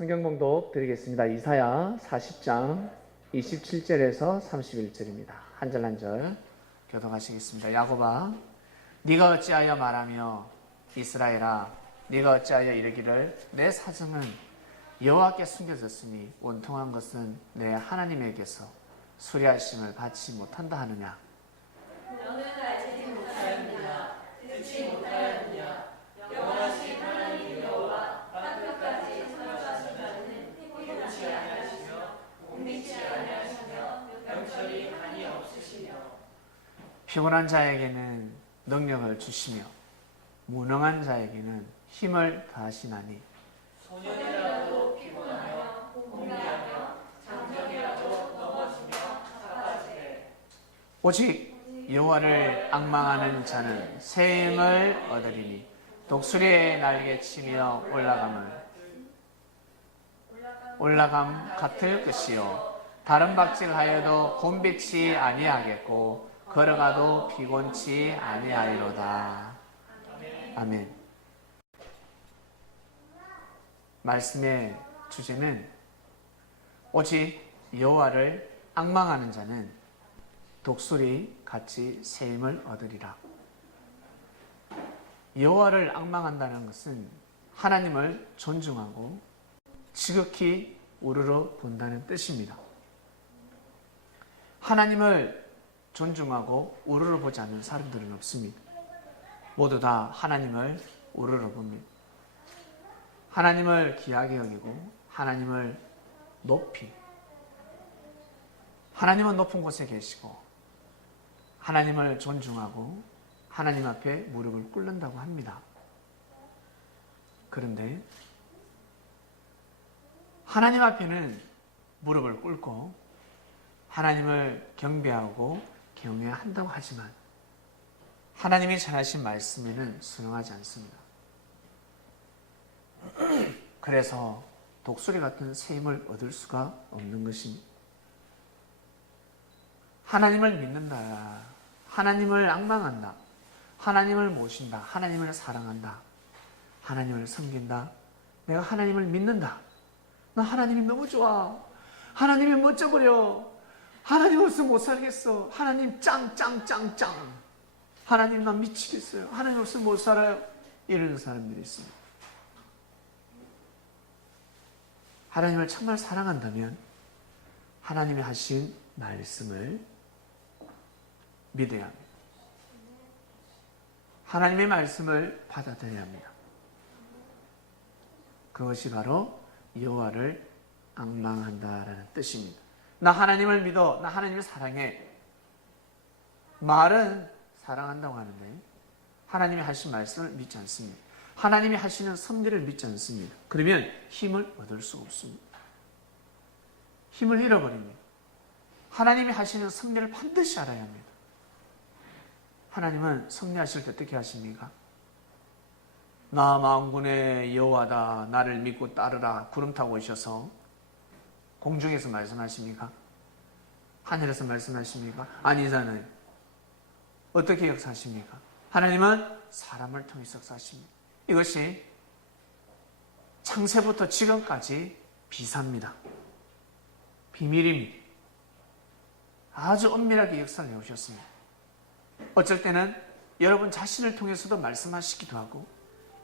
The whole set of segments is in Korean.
성경 봉독 드리겠습니다. 이사야 40장 27절에서 31절입니다. 한 절 한 절 교독하시겠습니다. 야곱아, 네가 어찌하여 말하며 이스라엘아, 네가 어찌하여 이르기를 내 사정은 여호와께 숨겨졌으니 원통한 것은 내 하나님에게서 수리하심을 받지 못한다 하느냐. 너는 알지 못하였느냐, 듣지 못하였느냐. 영원하신 하나님 여호와 땅끝까지 선포하시면은 피곤치 아니하시며 옮기지 아니하시며 병철이 한이 없으시며 피곤한 자에게는 능력을 주시며 무능한 자에게는 힘을 더하시나니 소년이라도 피곤하며 공리하며 장정이라도 넘어지며 자빠지되 오직 여호와를 앙망하는 자는 새 힘을 얻으리니 독수리의 날개치며 올라감 같을 것이요 다른 박질하여도 곤비치 아니하겠고 걸어가도 피곤치 아니하리로다. 아멘. 말씀의 주제는 오직 여호와를 앙망하는 자는 독수리 같이 새 힘을 얻으리라. 여호와를 앙망한다는 것은 하나님을 존중하고 지극히 우러러 본다는 뜻입니다. 하나님을 존중하고 우러러 보지 않는 사람들은 없습니다. 모두 다 하나님을 우러러 봅니다. 하나님을 귀하게 여기고 하나님을 높이, 하나님은 높은 곳에 계시고 하나님을 존중하고 하나님 앞에 무릎을 꿇는다고 합니다. 그런데 하나님 앞에는 무릎을 꿇고 하나님을 경배하고 경외해야 한다고 하지만 하나님이 전하신 말씀에는 순응하지 않습니다. 그래서 독수리 같은 새 힘을 얻을 수가 없는 것입니다. 하나님을 믿는다, 하나님을 앙망한다, 하나님을 모신다, 하나님을 사랑한다, 하나님을 섬긴다, 내가 하나님을 믿는다, 나 하나님이 너무 좋아, 하나님이 멋져버려, 하나님 없으면 못 살겠어, 하나님 짱짱짱짱, 하나님 나 미치겠어요, 하나님 없으면 못 살아요, 이러는 사람들이 있습니다. 하나님을 정말 사랑한다면 하나님이 하신 말씀을 믿어야 합니다. 하나님의 말씀을 받아들여야 합니다. 그것이 바로 여호와를 앙망한다라는 뜻입니다. 나 하나님을 믿어, 나 하나님을 사랑해. 말은 사랑한다고 하는데 하나님이 하신 말씀을 믿지 않습니다. 하나님이 하시는 섭리를 믿지 않습니다. 그러면 힘을 얻을 수 없습니다. 힘을 잃어버립니다. 하나님이 하시는 섭리를 반드시 알아야 합니다. 하나님은 섭리하실 때 어떻게 하십니까? 나 만군의 여호와다, 나를 믿고 따르라. 구름 타고 오셔서 공중에서 말씀하십니까? 하늘에서 말씀하십니까? 아니잖아요. 어떻게 역사하십니까? 하나님은 사람을 통해서 역사하십니다. 이것이 창세부터 지금까지 비사입니다. 비밀입니다. 아주 은밀하게 역사를 해오셨습니다. 어쩔 때는 여러분 자신을 통해서도 말씀하시기도 하고,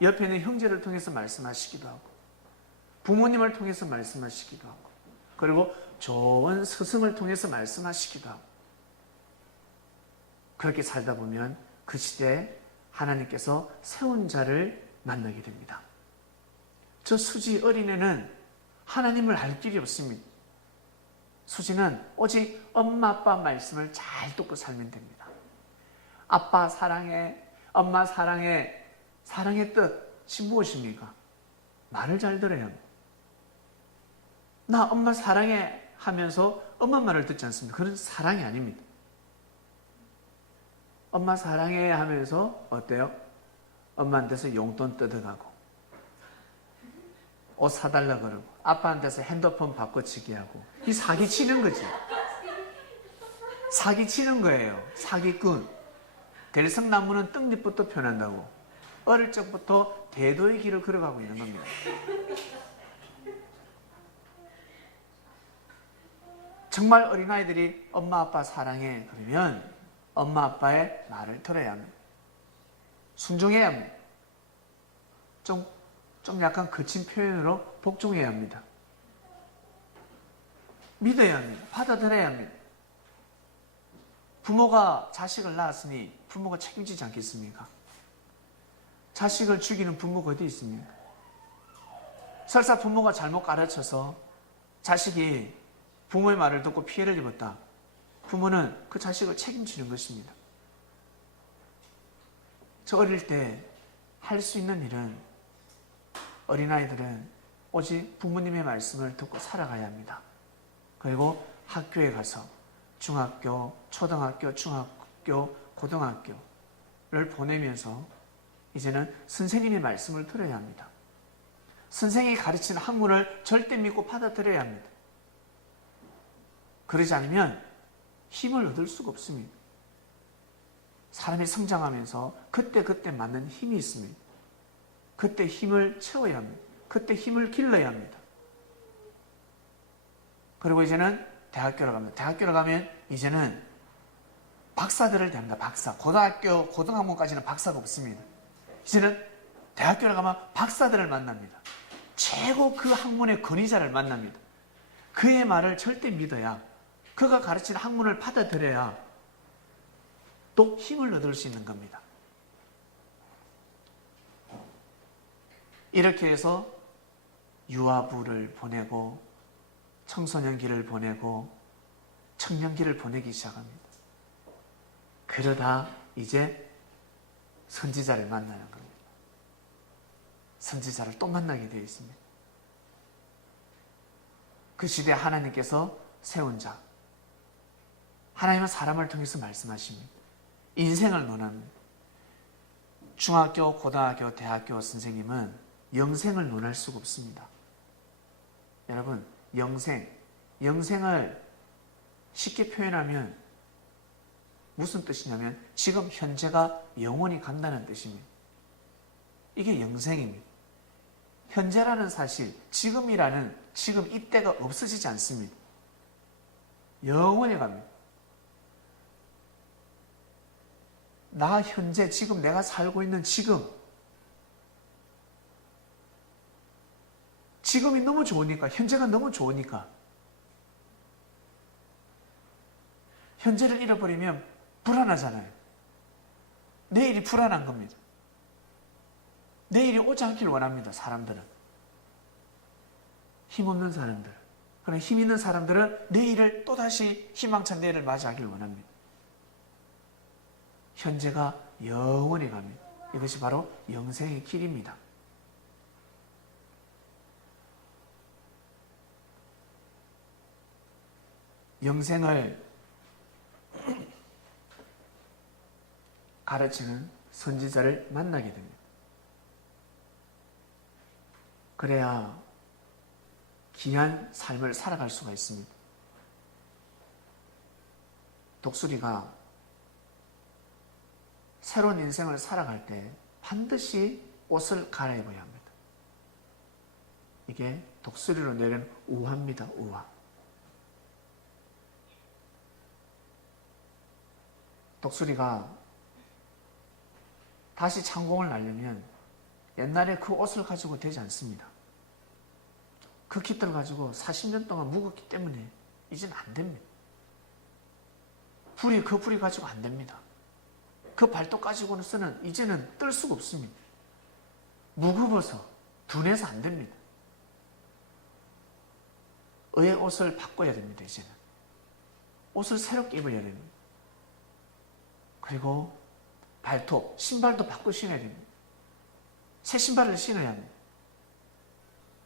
옆에 있는 형제를 통해서 말씀하시기도 하고, 부모님을 통해서 말씀하시기도 하고, 그리고 좋은 스승을 통해서 말씀하시기도 하고, 그렇게 살다 보면 그 시대에 하나님께서 세운 자를 만나게 됩니다. 저 수지 어린애는 하나님을 알 길이 없습니다. 수지는 오직 엄마 아빠 말씀을 잘 듣고 살면 됩니다. 아빠 사랑해, 엄마 사랑해, 사랑의 뜻이 무엇입니까? 말을 잘 들어야 합니다. 나 엄마 사랑해 하면서 엄마 말을 듣지 않습니다. 그건 사랑이 아닙니다. 엄마 사랑해 하면서 어때요? 엄마한테서 용돈 뜯어가고 옷 사달라 그러고 아빠한테서 핸드폰 바꿔치기 하고, 이 사기치는 거지. 사기치는 거예요. 사기꾼. 대성나무는 떡잎부터 펴난다고. 어릴 적부터 대도의 길을 걸어가고 있는 겁니다. 정말 어린아이들이 엄마 아빠 사랑해 그러면 엄마 아빠의 말을 들어야 합니다. 순종해야 합니다. 좀 약간 거친 표현으로 복종해야 합니다. 믿어야 합니다. 받아들여야 합니다. 부모가 자식을 낳았으니 부모가 책임지지 않겠습니까? 자식을 죽이는 부모가 어디 있습니까? 설사 부모가 잘못 가르쳐서 자식이 부모의 말을 듣고 피해를 입었다. 부모는 그 자식을 책임지는 것입니다. 저 어릴 때 할 수 있는 일은 어린아이들은 오직 부모님의 말씀을 듣고 살아가야 합니다. 그리고 학교에 가서 중학교, 초등학교, 중학교, 고등학교를 보내면서 이제는 선생님의 말씀을 들어야 합니다. 선생님이 가르치는 학문을 절대 믿고 받아들여야 합니다. 그러지 않으면 힘을 얻을 수가 없습니다. 사람이 성장하면서 그때 맞는 힘이 있습니다. 그때 힘을 채워야 합니다. 그때 힘을 길러야 합니다. 그리고 이제는 대학교로 갑니다. 대학교로 가면 이제는 박사들을 대합니다. 박사. 고등학문까지는 박사가 없습니다. 이제는 대학교로 가면 박사들을 만납니다. 최고 그 학문의 권위자를 만납니다. 그의 말을 절대 믿어야, 그가 가르치는 학문을 받아들여야 또 힘을 얻을 수 있는 겁니다. 이렇게 해서 유아부를 보내고 청소년기를 보내고 청년기를 보내기 시작합니다. 그러다 이제 선지자를 만나는 겁니다. 선지자를 또 만나게 되어 있습니다. 그 시대에 하나님께서 세운 자, 하나님은 사람을 통해서 말씀하십니다. 인생을 논합니다. 중학교, 고등학교, 대학교 선생님은 영생을 논할 수가 없습니다. 여러분, 영생을 쉽게 표현하면 무슨 뜻이냐면 지금 현재가 영원히 간다는 뜻입니다. 이게 영생입니다. 현재라는 사실, 지금 이때가 없어지지 않습니다. 영원히 갑니다. 나 현재 지금 내가 살고 있는 지금이 너무 좋으니까, 현재가 너무 좋으니까 현재를 잃어버리면 불안하잖아요. 내일이 불안한 겁니다. 내일이 오지 않길 원합니다. 사람들은. 힘없는 사람들, 그러나 힘 있는 사람들은 내일을 또다시 희망찬 내일을 맞이하길 원합니다. 현재가 영원히 갑니다. 이것이 바로 영생의 길입니다. 영생을 가르치는 선지자를 만나게 됩니다. 그래야 귀한 삶을 살아갈 수가 있습니다. 독수리가 새로운 인생을 살아갈 때 반드시 옷을 갈아입어야 합니다. 이게 독수리로 내린 우화입니다. 우화. 독수리가 다시 창공을 날려면 옛날에 그 옷을 가지고 되지 않습니다. 그 깃들 가지고 40년 동안 묵었기 때문에 이제는 안 됩니다. 그 불이 가지고 안 됩니다. 그 발톱 가지고는 이제는 뜰 수가 없습니다. 무거워서 둔해서 안 됩니다. 의의 옷을 바꿔야 됩니다. 이제는 옷을 새롭게 입어야 됩니다. 그리고 발톱, 신발도 바꿔 신어야 됩니다. 새 신발을 신어야 합니다.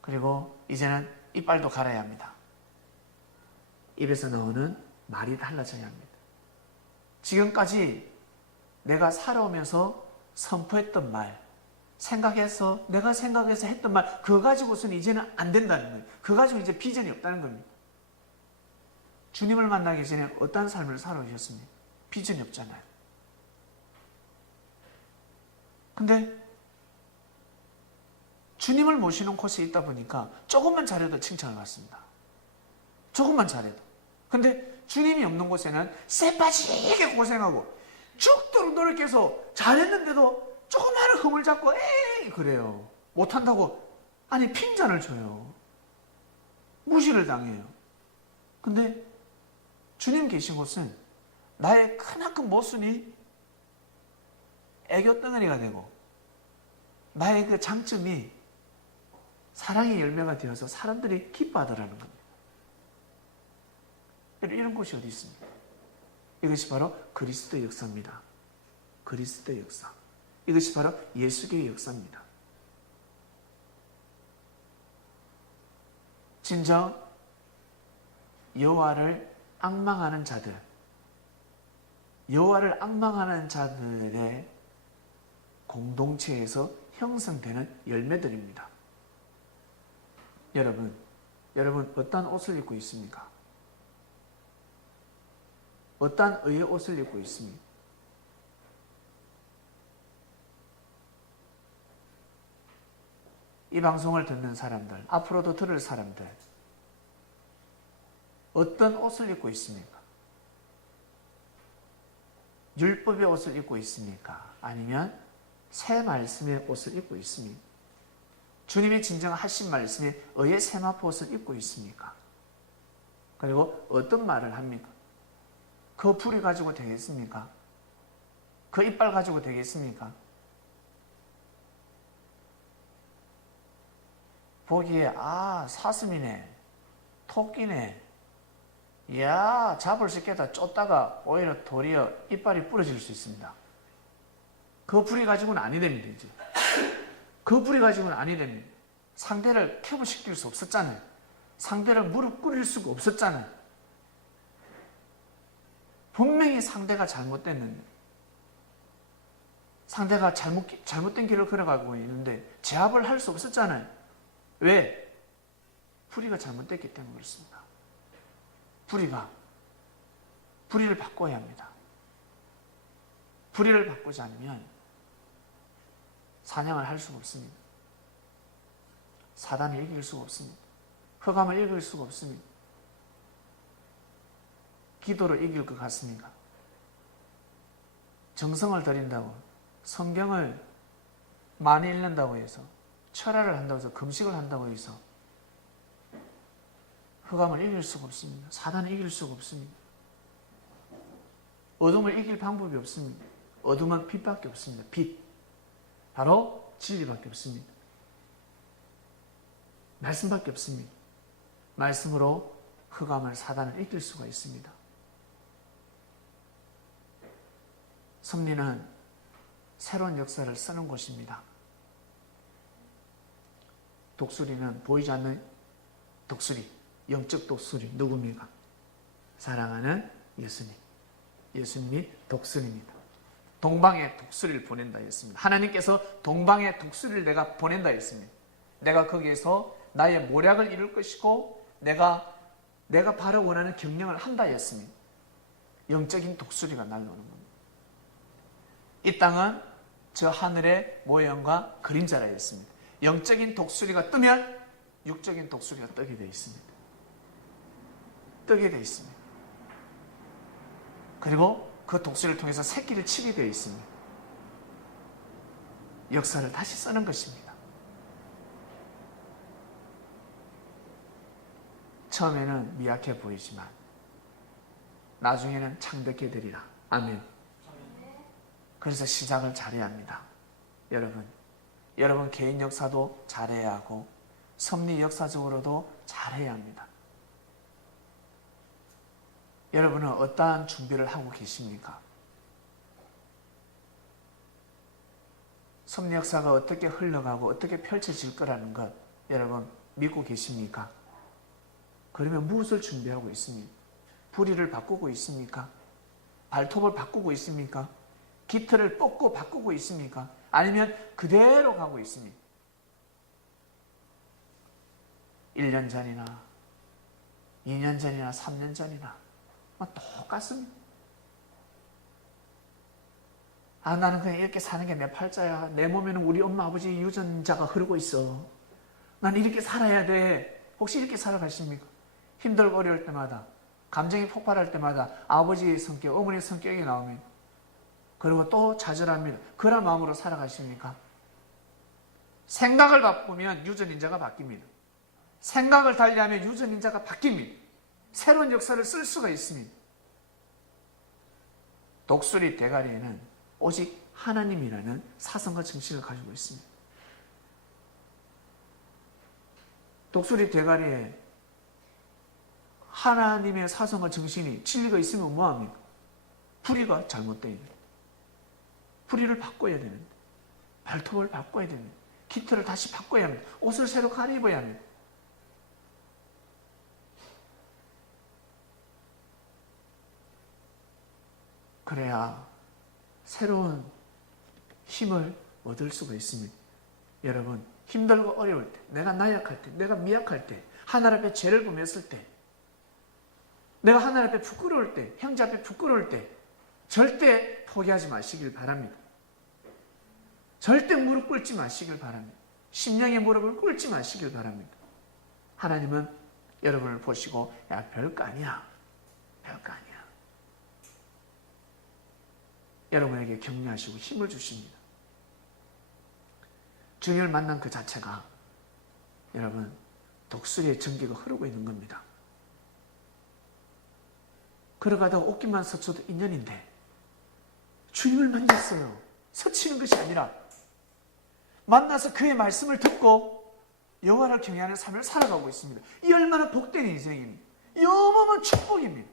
그리고 이제는 이빨도 갈아야 합니다. 입에서 나오는 말이 달라져야 합니다. 지금까지 내가 살아오면서 선포했던 말, 내가 생각해서 했던 말, 그거 가지고서는 이제는 안 된다는 거예요. 그거 가지고 이제 비전이 없다는 겁니다. 주님을 만나기 전에 어떤 삶을 살아오셨습니까? 비전이 없잖아요. 근데 주님을 모시는 곳에 있다 보니까 조금만 잘해도 칭찬을 받습니다. 조금만 잘해도. 근데 주님이 없는 곳에는 쎄빠지게 고생하고 죽도록 노력해서 잘했는데도 조그마한 흠을 잡고 에이 그래요. 못한다고 아니 핀잔을 줘요. 무시를 당해요. 근데 주님 계신 곳은 나의 크나큰 모순이 애교 덩어리가 되고 나의 그 장점이 사랑의 열매가 되어서 사람들이 기뻐하더라는 겁니다. 이런 곳이 어디 있습니까? 이것이 바로 그리스도의 역사입니다. 그리스도의 역사. 이것이 바로 예수교의 역사입니다. 진정 여호와를 앙망하는 자들, 여호와를 앙망하는 자들의 공동체에서 형성되는 열매들입니다. 여러분 어떤 옷을 입고 있습니까? 어떤 의의 옷을 입고 있습니까? 이 방송을 듣는 사람들, 앞으로도 들을 사람들, 어떤 옷을 입고 있습니까? 율법의 옷을 입고 있습니까? 아니면 새 말씀의 옷을 입고 있습니까? 주님이 진정하신 말씀의 의의 세마포 옷을 입고 있습니까? 그리고 어떤 말을 합니까? 그 불이 가지고 되겠습니까? 그 이빨 가지고 되겠습니까? 보기에 사슴이네, 토끼네, 이야 잡을 수 있겠다 쫓다가 오히려 도리어 이빨이 부러질 수 있습니다. 그 불이 가지고는 아니 됩니다. 이제 그 불이 가지고는 아니 됩니다. 상대를 쾌부시킬 수 없었잖아요. 상대를 무릎 꿇일 수가 없었잖아요. 분명히 상대가 잘못됐는데, 상대가 잘못된 길을 걸어가고 있는데 제압을 할 수 없었잖아요. 왜? 불의가 잘못됐기 때문에 그렇습니다. 불의를 바꿔야 합니다. 불의를 바꾸지 않으면 사냥을 할 수가 없습니다. 사단을 이길 수가 없습니다. 흑암을 이길 수가 없습니다. 기도를 이길 것 같습니까? 정성을 들인다고, 성경을 많이 읽는다고 해서, 철야를 한다고 해서, 금식을 한다고 해서 흑암을 이길 수가 없습니다. 사단을 이길 수가 없습니다. 어둠을 이길 방법이 없습니다. 어둠은 빛밖에 없습니다. 빛. 바로 진리밖에 없습니다. 말씀밖에 없습니다. 말씀으로 흑암을, 사단을 이길 수가 있습니다. 섭리는 새로운 역사를 쓰는 곳입니다. 독수리는 보이지 않는 독수리, 영적 독수리 누굽니까? 사랑하는 예수님. 예수님이 독수리입니다. 동방에 독수리를 보낸다 했습니다. 하나님께서 동방에 독수리를 내가 보낸다 했습니다. 내가 거기에서 나의 모략을 이룰 것이고 내가 바로 원하는 경영을 한다 했습니다. 영적인 독수리가 날아오는 겁니다. 이 땅은 저 하늘의 모형과 그림자라 했습니다. 영적인 독수리가 뜨면 육적인 독수리가 뜨게 되어 있습니다. 뜨게 되어 있습니다. 그리고 그 독수리를 통해서 새끼를 치게 되어 있습니다. 역사를 다시 쓰는 것입니다. 처음에는 미약해 보이지만 나중에는 창백해 되리라. 아멘. 그래서 시작을 잘해야 합니다. 여러분 개인 역사도 잘해야 하고 섭리 역사적으로도 잘해야 합니다. 여러분은 어떠한 준비를 하고 계십니까? 섭리 역사가 어떻게 흘러가고 어떻게 펼쳐질 거라는 것 여러분 믿고 계십니까? 그러면 무엇을 준비하고 있습니까? 불의를 바꾸고 있습니까? 발톱을 바꾸고 있습니까? 깃털을 뽑고 바꾸고 있습니까? 아니면 그대로 가고 있습니까? 1년 전이나 2년 전이나 3년 전이나 똑같습니다. 나는 그냥 이렇게 사는 게 내 팔자야. 내 몸에는 우리 엄마 아버지 유전자가 흐르고 있어. 난 이렇게 살아야 돼. 혹시 이렇게 살아가십니까? 힘들고 어려울 때마다 감정이 폭발할 때마다 아버지의 성격, 어머니의 성격이 나옵니다. 그리고 또 좌절합니다. 그런 마음으로 살아가십니까? 생각을 바꾸면 유전인자가 바뀝니다. 생각을 달리하면 유전인자가 바뀝니다. 새로운 역사를 쓸 수가 있습니다. 독수리 대가리에는 오직 하나님이라는 사성과 정신을 가지고 있습니다. 독수리 대가리에 하나님의 사성과 정신이 진리가 있으면 뭐합니까? 풀이가 잘못되어 있는, 풀이를 바꿔야 되는데, 발톱을 바꿔야 되는데, 깃털을 다시 바꿔야 합니다. 옷을 새로 갈아입어야 합니다. 그래야 새로운 힘을 얻을 수가 있습니다. 여러분, 힘들고 어려울 때, 내가 나약할 때, 내가 미약할 때, 하나님 앞에 죄를 범했을 때, 내가 하나님 앞에 부끄러울 때, 형제 앞에 부끄러울 때 절대 포기하지 마시길 바랍니다. 절대 무릎 꿇지 마시길 바랍니다. 심령의 무릎을 꿇지 마시길 바랍니다. 하나님은 여러분을 보시고 야, 별거 아니야. 별거 아니야. 여러분에게 격려하시고 힘을 주십니다. 주님을 만난 그 자체가 여러분 독수리의 전기가 흐르고 있는 겁니다. 걸어가다가 옷깃만 스쳐도 인연인데 주님을 만났어요. 스치는 것이 아니라 만나서 그의 말씀을 듣고 여호와를 경외하는 삶을 살아가고 있습니다. 이 얼마나 복된 인생입니다. 이 어마어마한 축복입니다.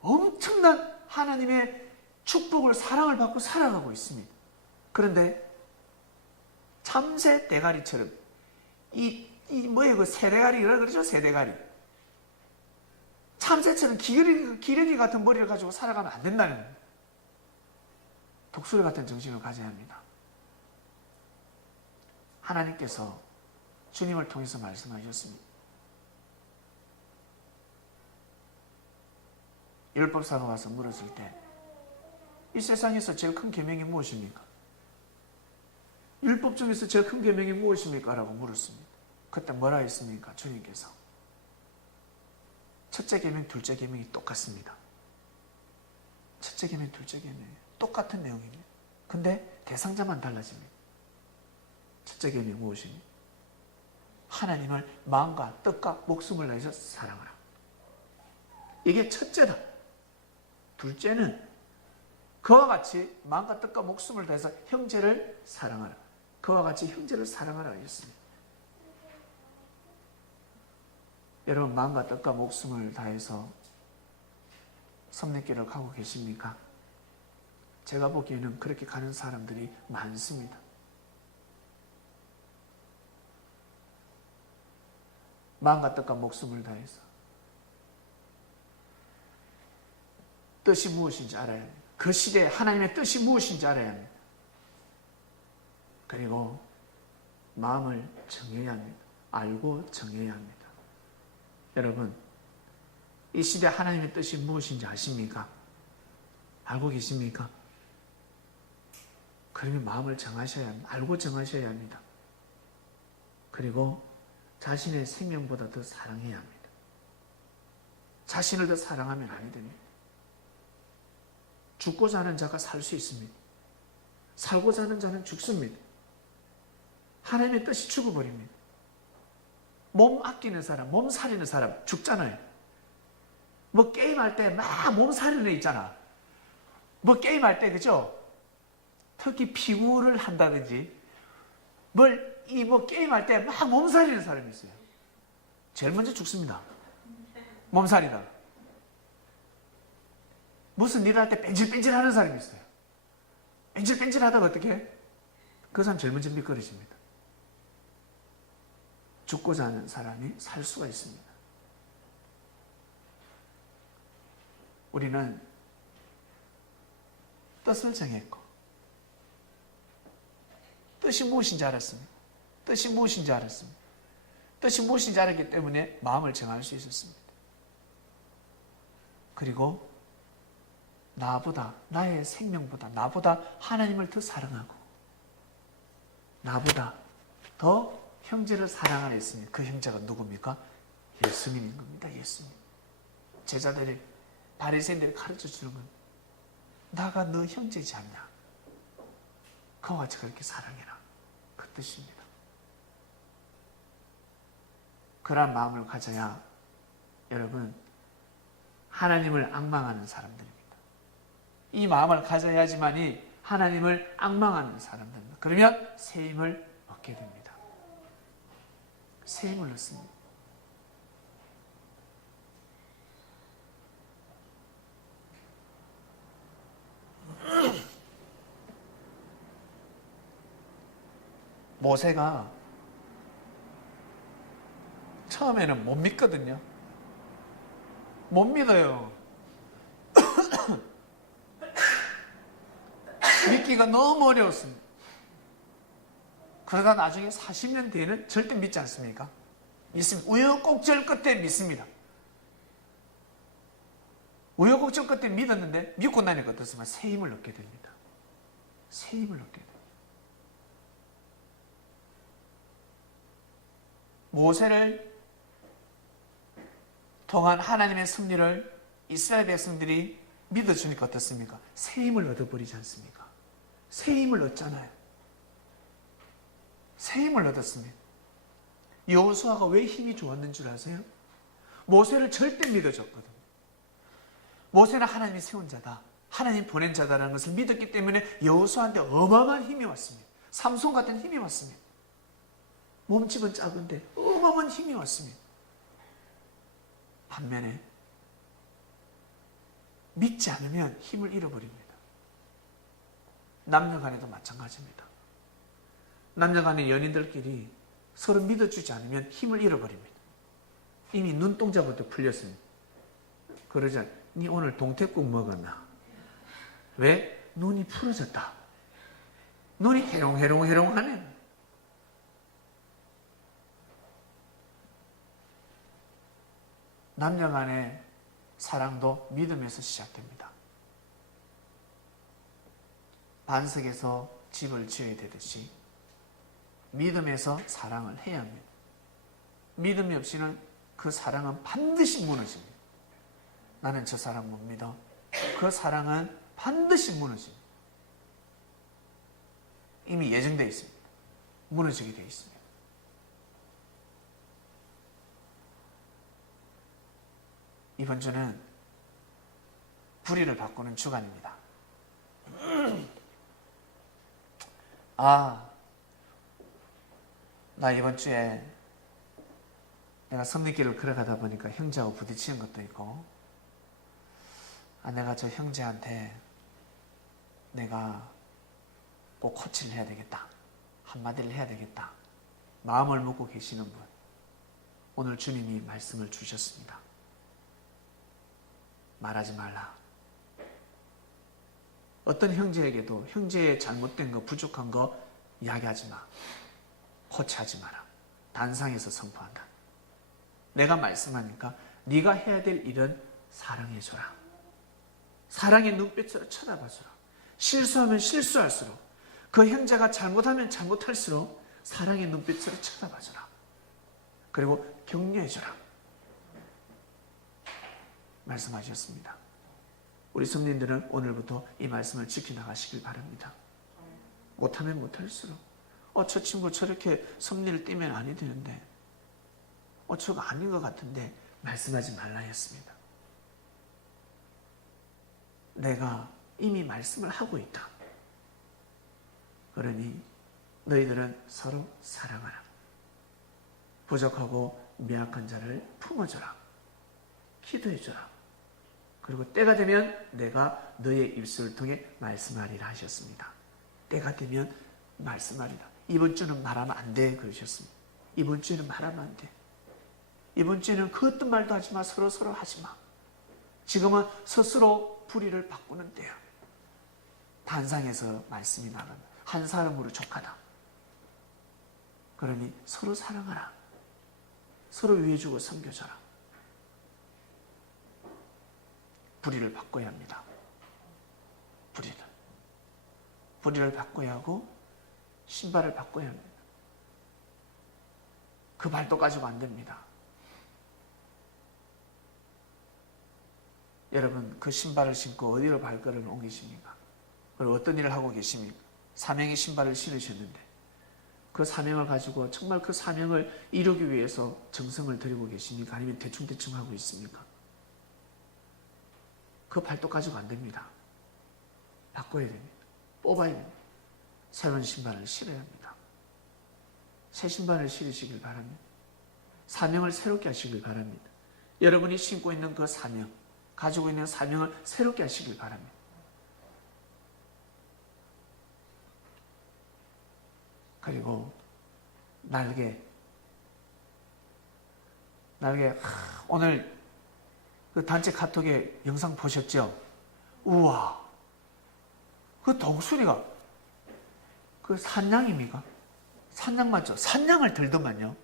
엄청난 하나님의 축복을, 사랑을 받고 살아가고 있습니다. 그런데 참새 대가리처럼 뭐예요? 그 새대가리라 그러죠? 새대가리. 참새처럼 기러기 같은 머리를 가지고 살아가면 안 된다는 독수리 같은 정신을 가져야 합니다. 하나님께서 주님을 통해서 말씀하셨습니다. 율법사가 와서 물었을 때 이 세상에서 제일 큰 계명이 무엇입니까? 율법 중에서 제일 큰 계명이 무엇입니까? 라고 물었습니다. 그때 뭐라 했습니까? 주님께서 첫째 계명, 둘째 계명이 똑같습니다. 첫째 계명, 둘째 계명 똑같은 내용입니다. 근데 대상자만 달라집니다. 첫째 계명이 무엇입니까? 하나님을 마음과 뜻과 목숨을 다해서 사랑하라. 이게 첫째다. 둘째는 그와 같이 마음과 뜻과 목숨을 다해서 형제를 사랑하라. 그와 같이 형제를 사랑하라 하셨습니다. 여러분 마음과 뜻과 목숨을 다해서 섭리길을 가고 계십니까? 제가 보기에는 그렇게 가는 사람들이 많습니다. 마음과 뜻과 목숨을 다해서 뜻이 무엇인지 알아야 합니다. 그 시대에 하나님의 뜻이 무엇인지 알아야 합니다. 그리고 마음을 정해야 합니다. 알고 정해야 합니다. 여러분, 이 시대 하나님의 뜻이 무엇인지 아십니까? 알고 계십니까? 그러면 마음을 정하셔야 합니다. 알고 정하셔야 합니다. 그리고 자신의 생명보다 더 사랑해야 합니다. 자신을 더 사랑하면 아니 됩니다. 죽고자 하는 자가 살 수 있습니다. 살고자 하는 자는 죽습니다. 하나님의 뜻이 죽어버립니다. 몸 아끼는 사람, 몸 살리는 사람 죽잖아요. 뭐 게임할 때 막 몸 살리는 애 있잖아. 뭐 게임할 때 그죠? 특히 피구를 한다든지 뭐 게임할 때 막 몸 살리는 사람이 있어요. 제일 먼저 죽습니다. 몸 살리다가. 무슨 일을 할 때 뺀질뺀질 하는 사람이 있어요. 뺀질뺀질 하다가 어떻게 해? 그 사람 제일 먼저 미끄러집니다. 죽고자 하는 사람이 살 수가 있습니다. 우리는 뜻을 정했고 뜻이 무엇인지 알았습니다. 뜻이 무엇인지 알았습니다. 뜻이 무엇인지 알았기 때문에 마음을 정할 수 있었습니다. 그리고 나의 생명보다 나보다 하나님을 더 사랑하고 나보다 더 형제를 사랑하라 했으니 그 형제가 누굽니까? 예수님인 겁니다. 예수님. 제자들이 바리새인들이 가르쳐 주는 건 나가 너 형제지 않냐? 그와 같이 그렇게 사랑해라. 그 뜻입니다. 그런 마음을 가져야 여러분 하나님을 앙망하는 사람들입니다. 이 마음을 가져야지만이 하나님을 앙망하는 사람들입니다. 그러면 새 힘을 얻게 됩니다. 새 힘을 얻습니다. 모세가 처음에는 못 믿거든요. 못 믿어요. 믿기가 너무 어려웠습니다. 그러다 나중에 40년 뒤에는 절대 믿지 않습니까? 믿습니다. 우여곡절 끝에 믿습니다. 우여곡절 끝에 믿었는데 믿고 나니까 어떻습니까? 새 힘을 얻게 됩니다. 새 힘을 얻게 됩니다. 모세를 통한 하나님의 섭리를 이스라엘 백성들이 믿어주니까 어떻습니까? 새 힘을 얻어버리지 않습니까? 새 힘을 얻잖아요. 새 힘을 얻었습니다. 여호수아가 왜 힘이 좋았는 줄 아세요? 모세를 절대 믿어줬거든. 모세는 하나님이 세운 자다, 하나님 보낸 자다라는 것을 믿었기 때문에 여호수아한테 어마어마한 힘이 왔습니다. 삼손 같은 힘이 왔습니다. 몸집은 작은데 어마어마한 힘이 왔습니다. 반면에 믿지 않으면 힘을 잃어버립니다. 남녀간에도 마찬가지입니다. 남녀간의 연인들끼리 서로 믿어주지 않으면 힘을 잃어버립니다. 이미 눈동자부터 풀렸습니다. 그러자 니 오늘 동태국 먹었나? 왜? 눈이 풀어졌다. 눈이 해롱해롱해롱하네. 남녀 간의 사랑도 믿음에서 시작됩니다. 반석에서 집을 지어야 되듯이 믿음에서 사랑을 해야 합니다. 믿음이 없이는 그 사랑은 반드시 무너집니다. 나는 저 사람 못 믿어. 그 사랑은 반드시 무너집니다. 이미 예정되어 있습니다. 무너지게 되어 있습니다. 이번 주는 불의를 바꾸는 주간입니다. 나 이번 주에 내가 섭리길을 걸어가다 보니까 형제하고 부딪히는 것도 있고, 내가 저 형제한테 내가 꼭 코치를 해야 되겠다, 한마디를 해야 되겠다, 마음을 먹고 계시는 분, 오늘 주님이 말씀을 주셨습니다. 말하지 말라. 어떤 형제에게도 형제의 잘못된 거, 부족한 거 이야기하지 마. 코치하지 마라. 단상에서 선포한다. 내가 말씀하니까 네가 해야 될 일은 사랑해줘라. 사랑의 눈빛으로 쳐다봐줘라. 실수하면 실수할수록, 그 형제가 잘못하면 잘못할수록 사랑의 눈빛으로 쳐다봐줘라. 그리고 격려해줘라. 말씀하셨습니다. 우리 성도님들은 오늘부터 이 말씀을 지켜나가시길 바랍니다. 못하면 못할수록 저 친구 저렇게 섭리를 띠면 아니 되는데, 저거 아닌 것 같은데 말씀하지 말라 했습니다. 내가 이미 말씀을 하고 있다. 그러니 너희들은 서로 사랑하라. 부족하고 미약한 자를 품어줘라. 기도해줘라. 그리고 때가 되면 내가 너의 입술을 통해 말씀하리라 하셨습니다. 때가 되면 말씀하리라. 이번 주는 말하면 안 돼 그러셨습니다. 이번 주에는 말하면 안 돼. 이번 주에는 그 어떤 말도 하지 마. 서로 하지 마. 지금은 스스로 불의를 바꾸는 때야. 단상에서 말씀이 나는 한 사람으로 족하다. 그러니 서로 사랑하라. 서로 위해주고 섬겨줘라. 불의를 바꿔야 합니다. 불의를 바꿔야 하고 신발을 바꿔야 합니다. 그 발도 가지고 안 됩니다. 여러분 그 신발을 신고 어디로 발걸음을 옮기십니까? 그리고 어떤 일을 하고 계십니까? 사명의 신발을 신으셨는데 그 사명을 가지고 정말 그 사명을 이루기 위해서 정성을 들이고 계십니까? 아니면 대충대충 하고 있습니까? 그 발톱 가지고 안 됩니다. 바꿔야 됩니다. 뽑아야 됩니다. 새로운 신발을 신어야 합니다. 새 신발을 신으시길 바랍니다. 사명을 새롭게 하시길 바랍니다. 여러분이 신고 있는 그 사명, 가지고 있는 사명을 새롭게 하시길 바랍니다. 그리고 날개, 오늘 그 단체 카톡에 영상 보셨죠? 우와, 그 독수리가 그 산양입니까? 산양 맞죠? 산양을 들더만요.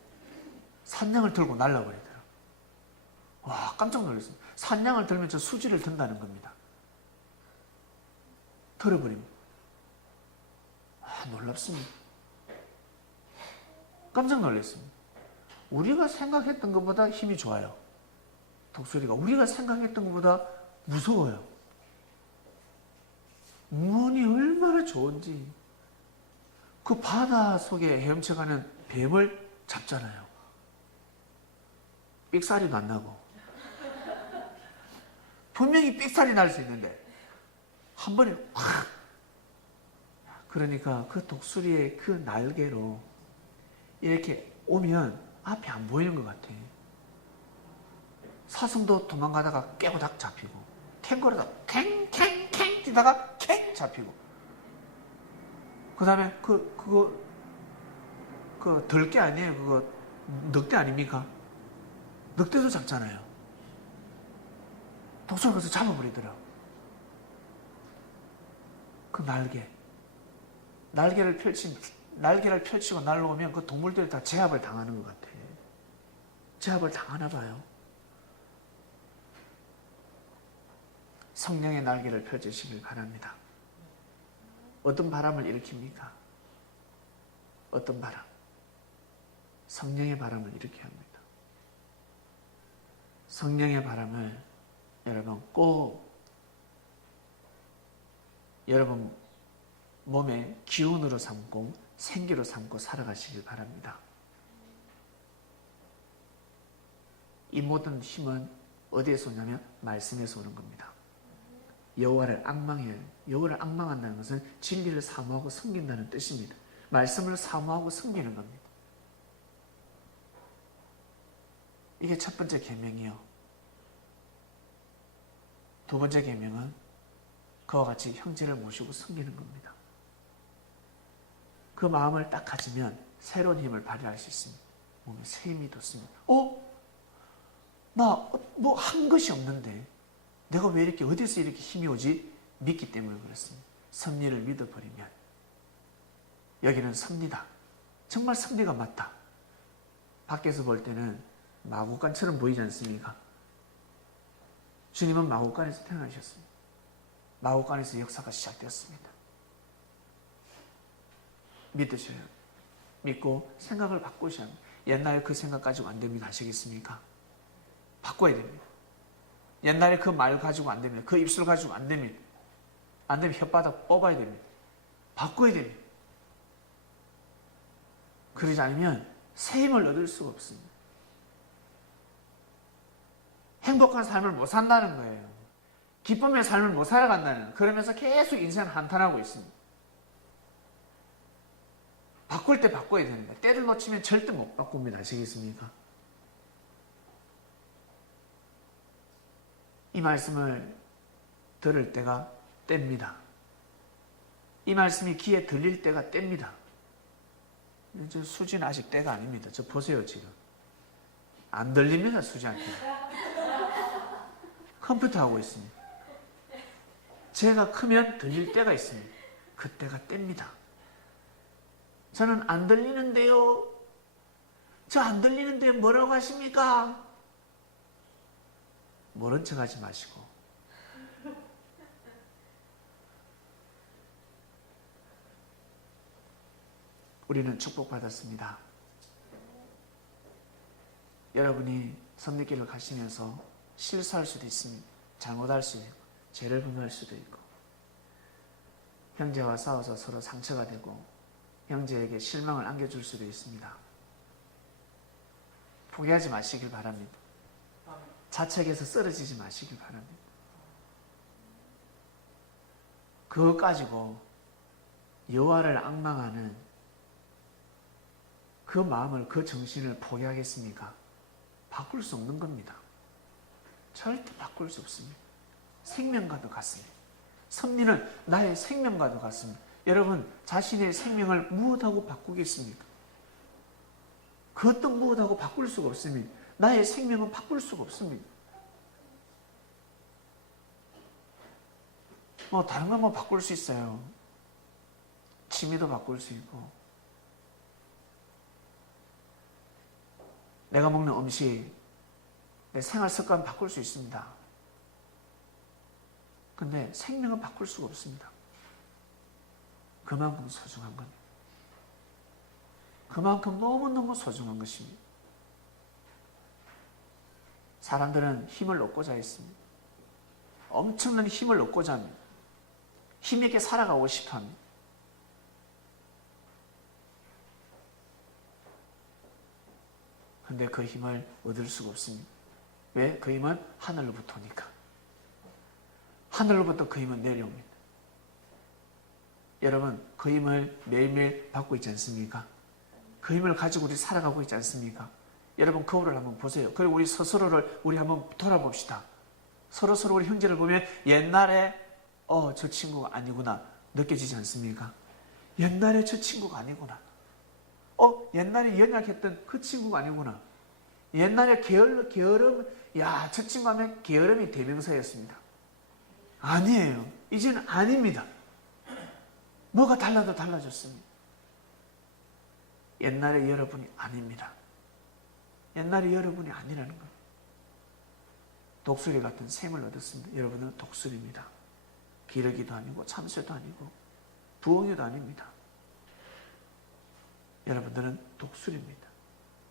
산양을 들고 날라버리더라. 와, 깜짝 놀랐어요. 산양을 들면 저 수지를 든다는 겁니다. 들어버립니다. 아, 놀랍습니다. 깜짝 놀랐습니다. 우리가 생각했던 것보다 힘이 좋아요. 독수리가 우리가 생각했던 것보다 무서워요. 운이 얼마나 좋은지. 그 바다 속에 헤엄쳐가는 뱀을 잡잖아요. 삑사리도 안 나고. 분명히 삑사리 날 수 있는데 한 번에 확. 그러니까 그 독수리의 그 날개로 이렇게 오면 앞이 안 보이는 것 같아. 사슴도 도망가다가 깨고닥 잡히고 캥거루도 캥캥캥 뛰다가 캥 잡히고 그 다음에 그거 덜개 아니에요. 그거 늑대 아닙니까? 늑대도 잡잖아요. 독수리가 그래서 잡아버리더라고. 그 날개를 펼치고 날라오면 그 동물들이 다 제압을 당하는 것 같아. 제압을 당하나 봐요. 성령의 날개를 펼치시길 바랍니다. 어떤 바람을 일으킵니까? 어떤 바람? 성령의 바람을 일으켜야 합니다. 성령의 바람을 여러분 꼭 여러분 몸의 기운으로 삼고 생기로 삼고 살아가시길 바랍니다. 이 모든 힘은 어디에서 오냐면 말씀에서 오는 겁니다. 여호와를 악망해요. 여호와를 악망한다는 것은 진리를 사모하고 섬긴다는 뜻입니다. 말씀을 사모하고 섬기는 겁니다. 이게 첫 번째 계명이요. 두 번째 계명은 그와 같이 형제를 모시고 섬기는 겁니다. 그 마음을 딱 가지면 새로운 힘을 발휘할 수 있습니다. 몸에 새 힘이 돋습니다. 나 뭐 한 것이 없는데 내가 왜 이렇게 어디서 이렇게 힘이 오지? 믿기 때문에 그렇습니다. 섭리를 믿어버리면 여기는 섭리다. 정말 섭리가 맞다. 밖에서 볼 때는 마구간처럼 보이지 않습니까? 주님은 마구간에서 태어나셨습니다. 마구간에서 역사가 시작되었습니다. 믿으셔야 합니다. 믿고 생각을 바꾸셔야 합니다. 옛날에 그 생각 가지고 안 됩니다. 아시겠습니까? 바꿔야 됩니다. 옛날에 그 말 가지고 안 됩니다. 그 입술 가지고 안 됩니다. 안 되면 혓바닥 뽑아야 됩니다. 바꿔야 됩니다. 그러지 않으면 새 힘을 얻을 수가 없습니다. 행복한 삶을 못 산다는 거예요. 기쁨의 삶을 못 살아간다는, 그러면서 계속 인생 한탄하고 있습니다. 바꿀 때 바꿔야 됩니다. 때를 놓치면 절대 못 바꿉니다. 아시겠습니까? 이 말씀을 들을 때가 때입니다. 이 말씀이 귀에 들릴 때가 때입니다. 저 수지는 아직 때가 아닙니다. 저 보세요 지금. 안 들립니다. 수지한테. 컴퓨터 하고 있습니다. 제가 크면 들릴 때가 있습니다. 그때가 때입니다. 저는 안 들리는데요. 저 안 들리는데 뭐라고 하십니까? 모른 척 하지 마시고 우리는 축복받았습니다. 여러분이 섭리길을 가시면서 실수할 수도 있습니다. 잘못할 수도 있고 죄를 범할 수도 있고 형제와 싸워서 서로 상처가 되고 형제에게 실망을 안겨줄 수도 있습니다. 포기하지 마시길 바랍니다. 자책해서 쓰러지지 마시길 바랍니다. 그거 가지고 여호와를 앙망하는 그 마음을, 그 정신을 포기하겠습니까? 바꿀 수 없는 겁니다. 절대 바꿀 수 없습니다. 생명과도 같습니다. 섭리는 나의 생명과도 같습니다. 여러분, 자신의 생명을 무엇하고 바꾸겠습니까? 그 어떤 무엇하고 바꿀 수가 없습니다. 나의 생명은 바꿀 수가 없습니다. 다른 건 바꿀 수 있어요. 취미도 바꿀 수 있고, 내가 먹는 음식, 내 생활 습관 바꿀 수 있습니다. 근데 생명은 바꿀 수가 없습니다. 그만큼 소중한 겁니다. 그만큼 너무너무 소중한 것입니다. 사람들은 힘을 얻고자 했습니다. 엄청난 힘을 얻고자 합니다. 힘있게 살아가고 싶어 합니다. 근데 그 힘을 얻을 수가 없습니다. 왜? 그 힘은 하늘로부터 오니까. 하늘로부터 그 힘은 내려옵니다. 여러분, 그 힘을 매일매일 받고 있지 않습니까? 그 힘을 가지고 우리 살아가고 있지 않습니까? 여러분, 거울을 한번 보세요. 그리고 우리 스스로를 우리 한번 돌아봅시다. 서로 우리 형제를 보면 옛날에 저 친구가 아니구나 느껴지지 않습니까? 옛날에 저 친구가 아니구나. 옛날에 연약했던 그 친구가 아니구나. 옛날에 게으름, 저 친구 하면 게으름이 대명사였습니다. 아니에요. 이제는 아닙니다. 뭐가 달라도 달라졌습니다. 옛날에 여러분이 아닙니다. 옛날에 여러분이 아니라는 거예요. 독수리 같은 샘을 얻었습니다. 여러분은 독수리입니다. 기러기도 아니고 참새도 아니고 부엉이도 아닙니다. 여러분들은 독수리입니다.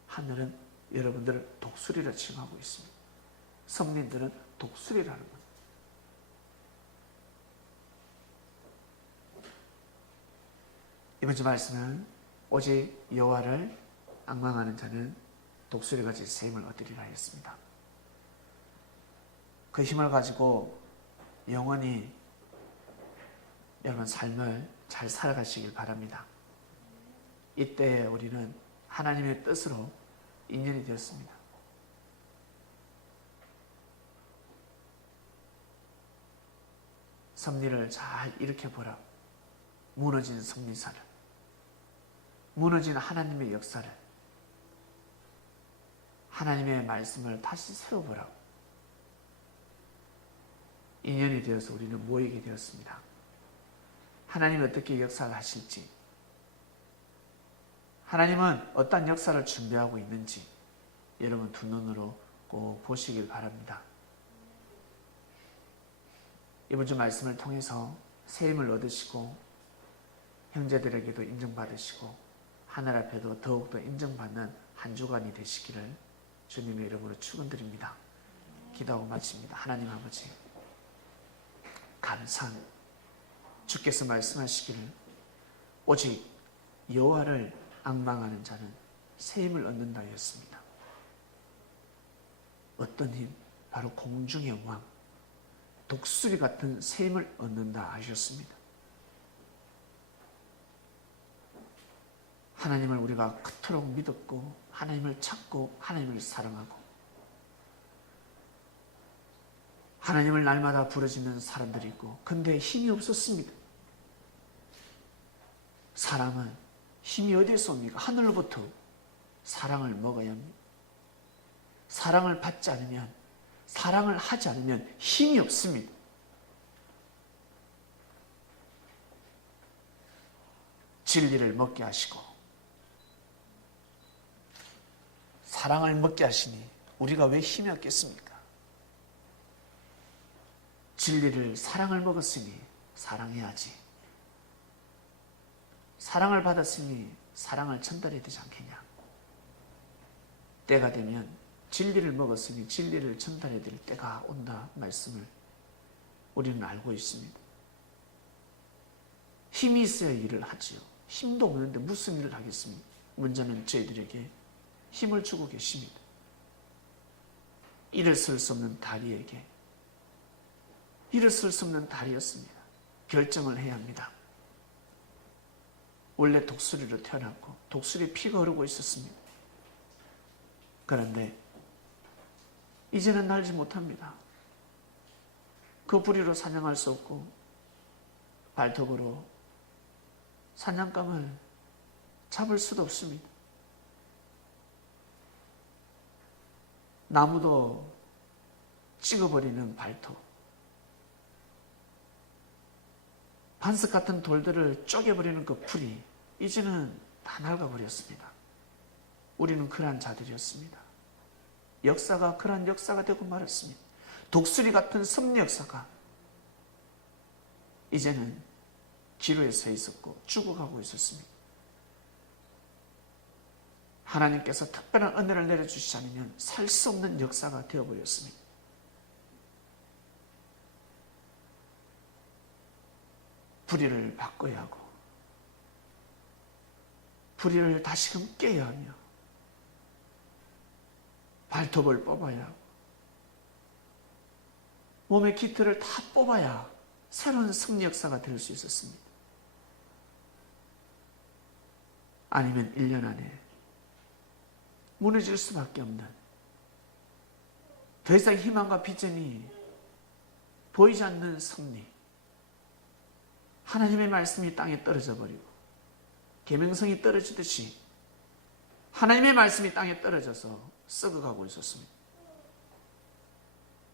하늘은 여러분들을 독수리라 칭하고 있습니다. 성민들은 독수리라는 겁니다. 이번 주 말씀은 오직 여호와를 앙망하는 자는 독수리같이 샘을 얻으리라 했습니다. 그 힘을 가지고 영원히 여러분 삶을 잘 살아가시길 바랍니다. 이때 우리는 하나님의 뜻으로 인연이 되었습니다. 섭리를 잘 일으켜보라. 무너진 섭리사를, 무너진 하나님의 역사를, 하나님의 말씀을 다시 세워보라고 인연이 되어서 우리는 모이게 되었습니다. 하나님이 어떻게 역사를 하실지, 하나님은 어떤 역사를 준비하고 있는지 여러분 두 눈으로 꼭 보시길 바랍니다. 이번 주 말씀을 통해서 새 힘을 얻으시고 형제들에게도 인정받으시고 하늘 앞에도 더욱더 인정받는 한 주간이 되시기를 주님의 이름으로 축원드립니다. 기도하고 마칩니다. 하나님 아버지, 감사합니다. 주께서 말씀하시기를 오직 여호와를 앙망하는 자는 새 힘을 얻는다 하였습니다. 어떤 힘? 바로 공중의 왕, 독수리 같은 새 힘을 얻는다 하셨습니다. 하나님을 우리가 그토록 믿었고 하나님을 찾고 하나님을 사랑하고 하나님을 날마다 부르짖는 사람들이 있고 근데 힘이 없었습니다. 사람은 힘이 어디에서 옵니까? 하늘로부터 사랑을 먹어야 합니다. 사랑을 받지 않으면, 사랑을 하지 않으면 힘이 없습니다. 진리를 먹게 하시고 사랑을 먹게 하시니 우리가 왜 힘이 없겠습니까? 진리를, 사랑을 먹었으니 사랑해야지. 사랑을 받았으니 사랑을 전달해야 되지 않겠냐. 때가 되면 진리를 먹었으니 진리를 전달해야 될 때가 온다 말씀을 우리는 알고 있습니다. 힘이 있어야 일을 하지요. 힘도 없는데 무슨 일을 하겠습니까? 먼저는 저희들에게 힘을 주고 계십니다. 일어설 수 없는 다리에게 일어설 수 없는 다리였습니다. 결정을 해야 합니다. 원래 독수리로 태어났고 독수리 피가 흐르고 있었습니다. 그런데 이제는 날지 못합니다. 그 부리로 사냥할 수 없고 발톱으로 사냥감을 잡을 수도 없습니다. 나무도 찍어버리는 발톱, 반석 같은 돌들을 쪼개버리는 그 풀이 이제는 다 낡아버렸습니다. 우리는 그러한 자들이었습니다. 역사가 그러한 역사가 되고 말았습니다. 독수리 같은 섭리 역사가 이제는 기로에 서 있었고 죽어가고 있었습니다. 하나님께서 특별한 은혜를 내려주시지 않으면 살 수 없는 역사가 되어버렸습니다. 불의를 바꿔야 하고 불의를 다시금 깨야 하며 발톱을 뽑아야 하고 몸의 기틀을 다 뽑아야 새로운 승리 역사가 될 수 있었습니다. 아니면 1년 안에 무너질 수밖에 없는, 더 이상 희망과 비전이 보이지 않는 승리, 하나님의 말씀이 땅에 떨어져 버리고 계명성이 떨어지듯이 하나님의 말씀이 땅에 떨어져서 썩어가고 있었습니다.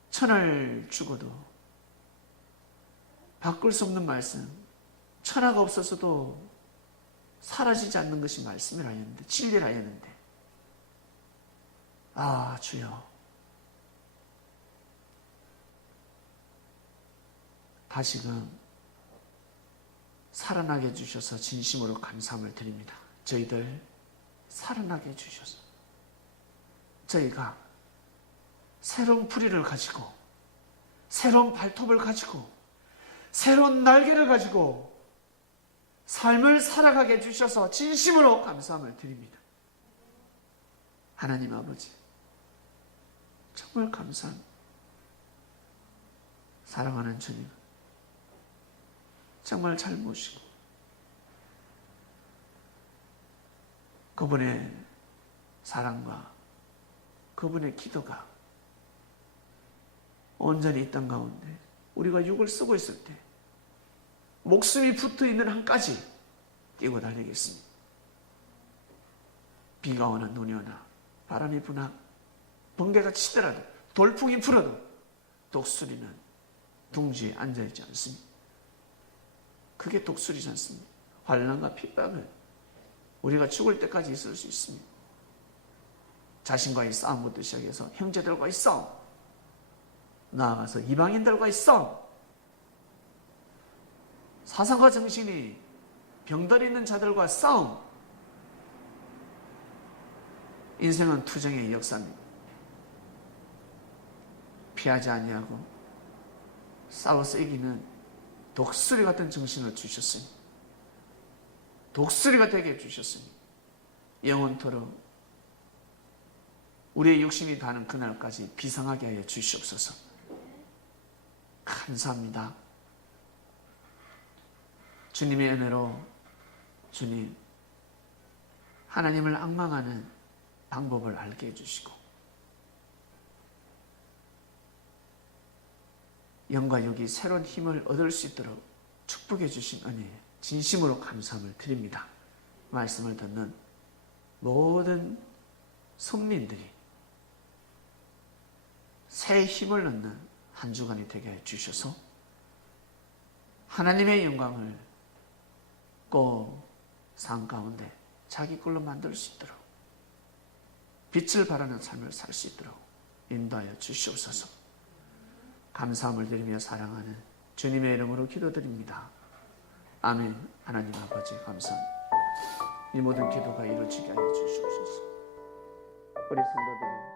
천을 죽어도 바꿀 수 없는 말씀, 천하가 없어서도 사라지지 않는 것이 말씀이라 했는데, 진리라 했는데, 아 주여, 다시금 살아나게 해주셔서 진심으로 감사함을 드립니다. 저희들 살아나게 해주셔서 저희가 새로운 부리를 가지고 새로운 발톱을 가지고 새로운 날개를 가지고 삶을 살아가게 해주셔서 진심으로 감사함을 드립니다. 하나님 아버지, 정말 감사합니다. 사랑하는 주님, 정말 잘 모시고 그분의 사랑과 그분의 기도가 온전히 있던 가운데 우리가 육을 쓰고 있을 때 목숨이 붙어있는 한까지 뛰고 달리겠습니다. 비가 오나 눈이 오나 바람이 부나 번개가 치더라도 돌풍이 불어도 독수리는 둥지에 앉아있지 않습니다. 그게 독수리지 않습니다. 환난과 핍박을 우리가 죽을 때까지 있을 수 있습니다. 자신과의 싸움부터 시작해서 형제들과의 싸움, 나아가서 이방인들과의 싸움, 사상과 정신이 병들어 있는 자들과 싸움. 인생은 투정의 역사입니다. 피하지 아니하고 싸워서 이기는 독수리 같은 정신을 주셨으니, 독수리가 되게 해주셨으니 영원토록 우리의 욕심이 가는 그날까지 비상하게 하여 주시옵소서. 감사합니다. 주님의 은혜로 주님 하나님을 앙망하는 방법을 알게 해주시고 영과 육이 새로운 힘을 얻을 수 있도록 축복해 주신 은혜에 진심으로 감사함을 드립니다. 말씀을 듣는 모든 성민들이 새 힘을 얻는 한 주간이 되게 해주셔서 하나님의 영광을 꼭 삶 가운데 자기 걸로 만들 수 있도록, 빛을 발하는 삶을 살 수 있도록 인도하여 주시옵소서. 감사함을 드리며 사랑하는 주님의 이름으로 기도드립니다. 아멘. 하나님 아버지 감사합니다. 이 모든 기도가 이루어지게 하여 주시옵소서. 우리 성도들이